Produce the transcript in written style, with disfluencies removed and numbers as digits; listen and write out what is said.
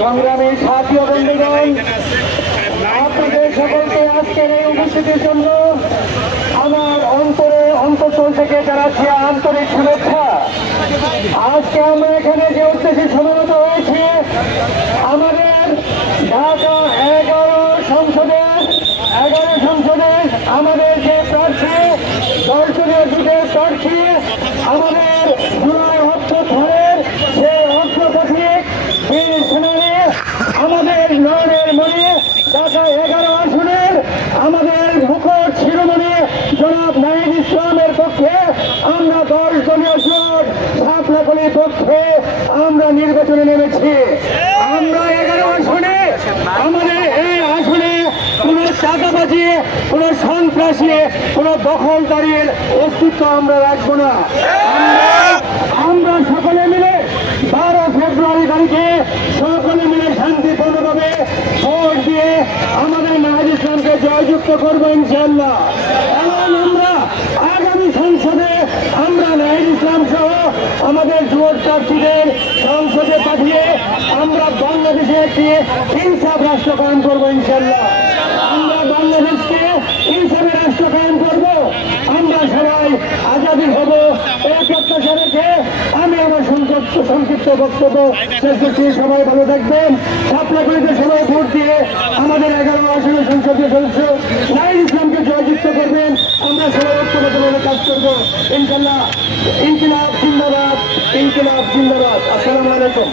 সংগ্রামী সাথী ও বন্ধুগণ, আপনাদের সকলকে আজকের এই উপস্থিতির জন্য আমার অন্তঃস্থল থেকে জানাচ্ছি আন্তরিক শুভেচ্ছা। আজকে আমরা এখানে যে উদ্দেশ্যে সমবেত হয়েছি, আমাদের ঢাকা 11 সংসদে আমাদের যে প্রার্থী, দর্শনীয় যুগের প্রার্থী, আমাদের জুলাই অভ্যুত্থানের সেই অগ্রপথিক বীর সেনানী, আমাদের নয়নের মণি, ঢাকা 11 আসনের আমাদের মুখর শিরোমণি জনাব নাহিদ ইসলামের পক্ষে আমরা 10 দলীয় জোট সাপলাকলির পক্ষে আমরা নির্বাচনে নেমেছি। আমরা 11 আসনে, আমাদের এই আসনে কোনো চাঁদাবাজি, কোনো সন্ত্রাসী, কোনো দখলদারির অস্তিত্ব আমরা রাখবো না। আমরা সকলে মিলে 12 ফেব্রুয়ারি তারিখে সকলে মিলে শান্তিপূর্ণভাবে ভোট দিয়ে আমাদের নাহিদ ইসলামকে জয়যুক্ত করবো ইনশাআল্লাহ। এবং আমরা আগামী সংসদে আমরা নাহিদ ইসলাম সহ আমাদের জোট প্রার্থীদের সংসদে পাঠিয়ে আমরা বাংলাদেশে একটি ইনসাফ রাষ্ট্র কায়েম করবো ইনশাআল্লাহ। আমরা বাংলাদেশকে ইনসাফের রাষ্ট্র কায়েম করবো। আমরা সবাই আজাদি হব, এই প্রত্যাশা রেখে আমি আমার সংক্ষিপ্ত বক্তব্য শেষ করছি। সবাই ভালো থাকবেন। সাপলাকলিতে সবাই ভোট দিয়ে আমাদের 11 আসনের সংসদীয় সদস্য নাহিদ ইসলামকে জয়যুক্ত করবেন। আমরা সবাই ঐক্যবদ্ধভাবে কাজ করবো ইনশাআল্লাহ। ইনকিলাব জিন্দাবাদ, ইনকিলাব জিন্দাবাদ। আসসালামু আলাইকুম।